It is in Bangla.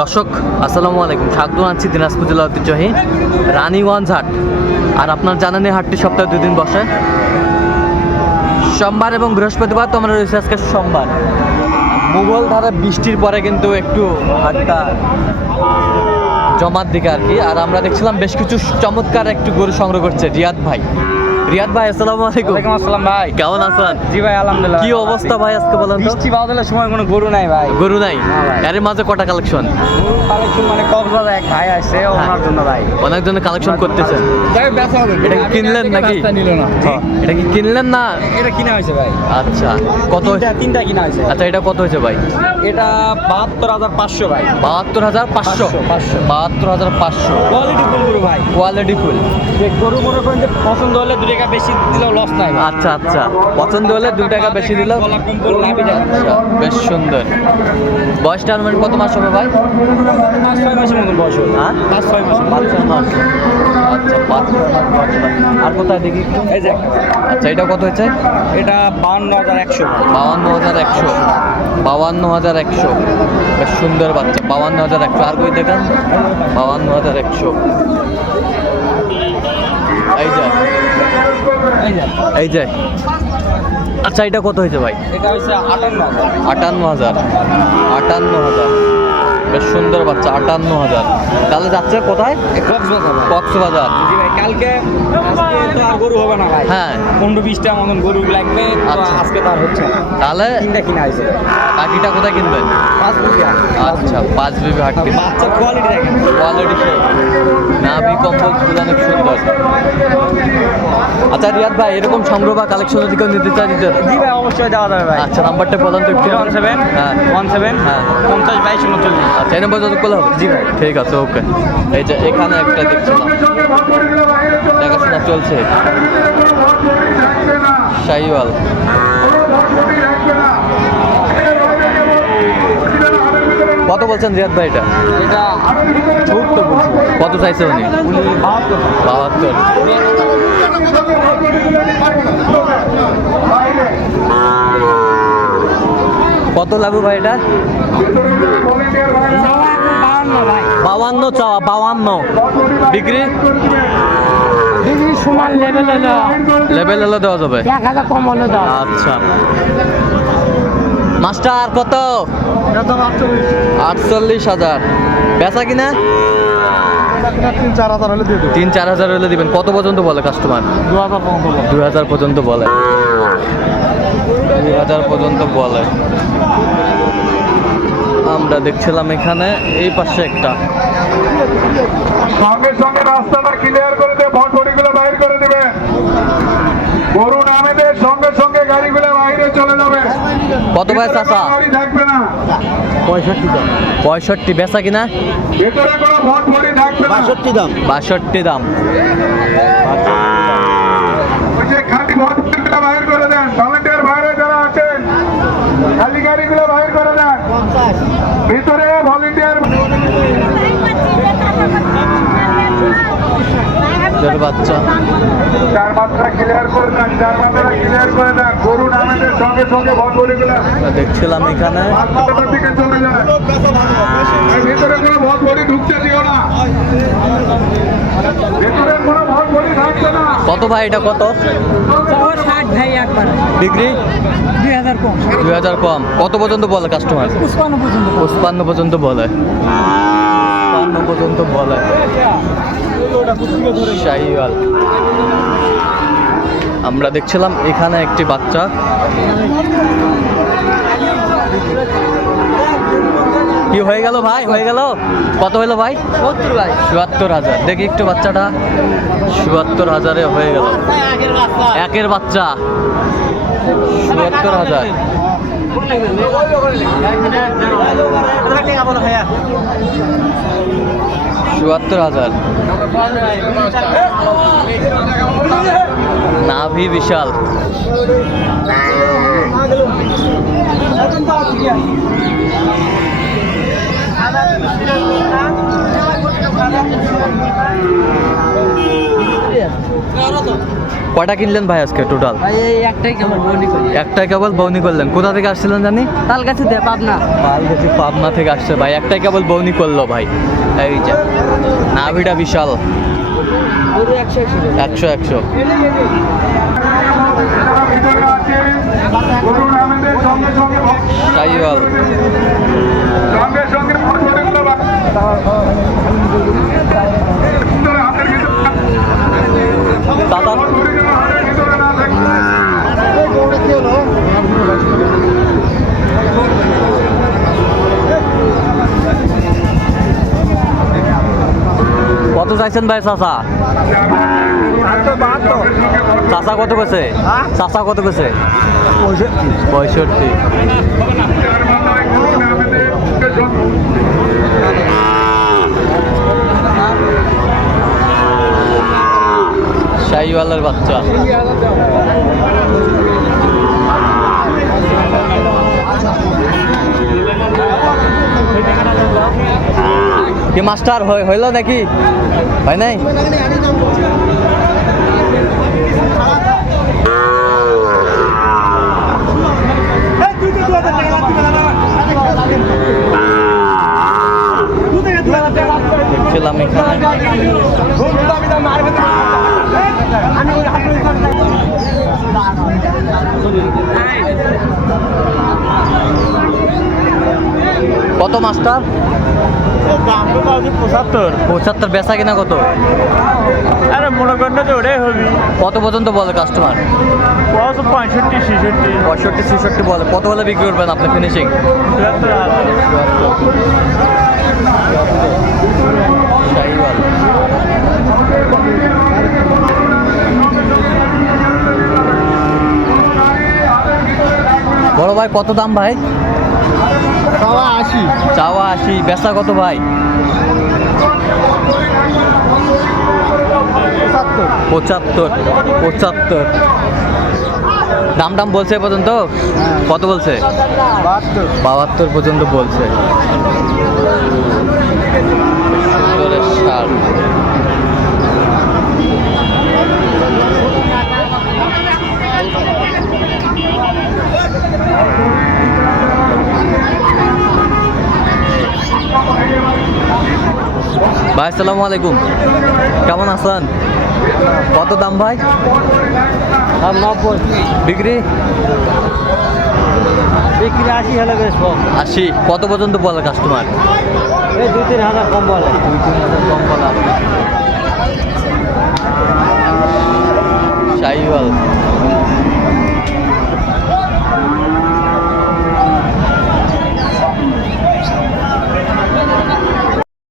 দর্শক, আসসালামু আলাইকুম। স্বাগত আছি দিনাজপুর জেলা ঐতিহ্যহী রানীগঞ্জ হাট। আর আপনার জানেন হাটটি সপ্তাহে দুদিন বসে। সোমবার এবং বৃহস্পতিবার তো আমরা রয়েছে আজকে সোমবার। মুঘল ধারা বৃষ্টির পরে কিন্তু একটু হাটটা জমার দিকে আর কি। আর আমরা দেখছিলাম বেশ কিছু চমৎকার একটু গরু সংগ্রহ করছে রিয়াদ ভাই। রিয়াদ ভাই আসসালামু আলাইকুম। ওয়ালাইকুম আসসালাম ভাই। কেমন আছেন? জি ভাই আলহামদুলিল্লাহ। কি অবস্থা ভাই আজকে বলেন তো? বৃষ্টি বাদলের সময় কোনো গরু নাই ভাই। গরু নাই? এর মাঝে কটা কালেকশন কালেকশন মানে কক্সবাজার এক ভাই আসছে ওনার জন্য ভাই। কালেকশন করতেছেন। যাই বেচা হবে। এটা কি কিনলেন নাকি? হ্যাঁ। এটা কি কিনলেন না? এটা কিনা হয়েছে ভাই। আচ্ছা কত তিনটা তিনটা কিনা হয়েছে। আচ্ছা এটা কত হয়েছে ভাই? এটা বাহাত্তর হাজার পাঁচশো ভাই। বাহাত্তর হাজার পাঁচশো? পাঁচশো। বাহাত্তর হাজার পাঁচশো। কোয়ালিটি ফুল গরু ভাই। Quality full. যে গরু মনে করেন যে পছন্দ হলে দু টাকা বেশি দিলেও লস নাই আচ্ছা আচ্ছা। পছন্দ হলে দু টাকা বেশি দিলেও যায়। আচ্ছা বেশ সুন্দর। বয়সটা অনুমান কত মাস হবে ভাই? পাঁচ ছয় মাসের মতন বয়স হলো হ্যাঁ? পাঁচ ছয় মাস পাঁচ ছয় মাস। আচ্ছা পাঁচ। আর কোথায় দেখি এই যে। আচ্ছা এটা কত হয়েছে? এটা বাউন্ন হাজার একশো। বাউান্ন হাজার একশো। বাউান্ন হাজার একশো। বেশ সুন্দর বাচ্চা। বাউান্ন হাজার একশো। আর কই দেখান? বাউান্ন হাজার একশো। এই যে। এই যে। আচ্ছা এটা কত হয়েছে ভাই? এটা হয়েছে আটান্ন হাজার। আটান্ন হাজার। আটান্ন হাজার। বেশ সুন্দর বাচ্চা আটান্ন হাজার। তাহলে যাচ্ছে কোথায়? কক্সবাজার। কক্সবাজার। জি ভাই কালকে গরু হবে না ভাই। হ্যাঁ। পনেরো বিশটা মতন গরু লাগবে আচ্ছা। আজকে তো আর হচ্ছে তাহলে তিনটা কিনা হয়েছে। বাকিটা কোথায় কিনবেন পাঁচ কেজি আচ্ছা পাঁচ বিবি হাট বাচ্চার কোয়ালিটি দেখেন। কোয়ালিটি সে নাভি কম্বল ফুল অনেক সুন্দর। আচ্ছা রিয়াদ ভাই এরকম সংগ্রহ বা কালেকশন যদি কেউ নিতে চায় দিতে জি ভাই অবশ্যই দেওয়া যাবে ভাই। আচ্ছা নাম্বারটা বলেন তো ওয়ান সেভেন হ্যাঁ। ওয়ান সেভেন হ্যাঁ। পঞ্চাশ বাইশ উনচল্লিশ। আচ্ছা এই নম্বর যত করলে হবে? জি ভাই। ঠিক আছে ওকে এই যে এখানে একটা দেখছিলাম। দেখাশোনা চলছে। শাহিওয়াল। কত বলছেন রিয়াদ ভাই এটা? এটা ছোট্ট বলছি কত চাইছে উনি উনি? বাহাত্তর। বাহাত্তর। কত লাগবে ভাই এটা? বাউান্ন চাওয়া বাউান্ন। ডিগ্রি সমান লেভেল হলো লেভেল হলে দেওয়া যাবে। এক হাজার কম হলো দাও আচ্ছা। মাস্টার কত? আটচল্লিশ হাজার। বেচা কিনা? তিন চার হাজার হলে দিবেন। কত পর্যন্ত বলে কাস্টমার দু হাজার পর্যন্ত বলে। দুই হাজার পর্যন্ত বলে। আমরা দেখছিলাম এখানে এই পাশে একটা। সঙ্গে সঙ্গে রাস্তাটা ক্লিয়ার করে দিয়ে ভট ভটিগুলো বাইর করে দেবে। গরু নামে সঙ্গে সঙ্গে গাড়িগুলো বাইরে চলে যাবে। কত ভাই চাচা? থাকবে না। পঁয়ষট্টি পঁয়ষট্টি বেচা কিনা? ভেতরে কোনো ভট ভটি থাকবে না। বাষট্টি দাম ওই যে খালি ভট ভটিগুলো বাইর করে দেন ভলেন্টিয়ার বাইরে যারা আছেন খালি গাড়িগুলো বাইর করে দেন। ভিতরে ভলেন্টিয়ার বাচ্চা। চার ক্লিয়ার করে দেন চার মাত্রা ক্লিয়ার করে দেন। গরু নামে সঙ্গে সঙ্গে দেখছিলাম এখানে। দিকে চলে যায়। ভিতরে কোনো ভট ভটি ঢুকতে দিও না ভেতরে কোনো ভট ভটি থাকবে না কত ভাই এটা কত? ডিগ্রি দুই হাজার কম। কত পর্যন্ত বলে কাস্টমার পুষ্পান্ন পর্যন্ত পঁচপান্ন পর্যন্ত বলে। পঞ্চান্ন পর্যন্ত বলে। শাহিওয়াল। আমরা দেখছিলাম এখানে একটি বাচ্চা। কি হয়ে গেল ভাই? হয়ে গেল? কত হলো ভাই? সত্তর ভাই। চুয়াত্তর হাজার। দেখি একটু বাচ্চাটা। চুয়াত্তর হাজারে হয়ে গেল। একের বাচ্চা। চুয়াত্তর হাজার। চুয়াত্তর হাজার। নাভি বিশাল। কয়টা কিনলেন ভাই আজকে টোটাল একটাই কেবল বৌনি করলেন। কোথা থেকে আসছিলেন জানি? তাল গাছে দে পাবনা পাবনা থেকে আসছে। ভাই একটাই কেবল বৌনি করল ভাই। এই যে নাভিটা বিশাল। একশো একশো। কত চাইছেন ভাই চাচা? চাচা কত গেছে চাচা কত গেছে পঁয়ষট্টি যার মাথায় গরু নামেদের সঙ্গে শাহিওয়ালের বাচ্চা কি মাস্টার হয়- হইল নাকি হয় নাই এখানে কত মাস্টার? পঁচাত্তর। পঁচাত্তর বেচা কিনা কত? আরে মনে করেন যে ওটাই হবি। কত পর্যন্ত বলে কাস্টমার কত পঁয়ষট্টি ছেষট্টি। পঁয়ষট্টি ছেষট্টি বলে। কত বলে বিক্রি করবেন আপনি ফিনিশিং ভাই কত দাম ভাই? আশি। চাওয়া আশি বেচা কত ভাই? পঁচাত্তর। পঁচাত্তর দাম দাম বলছে পর্যন্ত? কত বলছে? বাহাত্তর পর্যন্ত বলছে। ভাই আসসালামু আলাইকুম। কেমন আছেন? কত দাম ভাই? নব্বই। বিক্রি? বিক্রি আশি হলে বেশ কম। আশি। কত পর্যন্ত বলে কাস্টমার এই দুই তিন হাজার কম বলে। দুই তিন হাজার কম বলা। শাহিওয়াল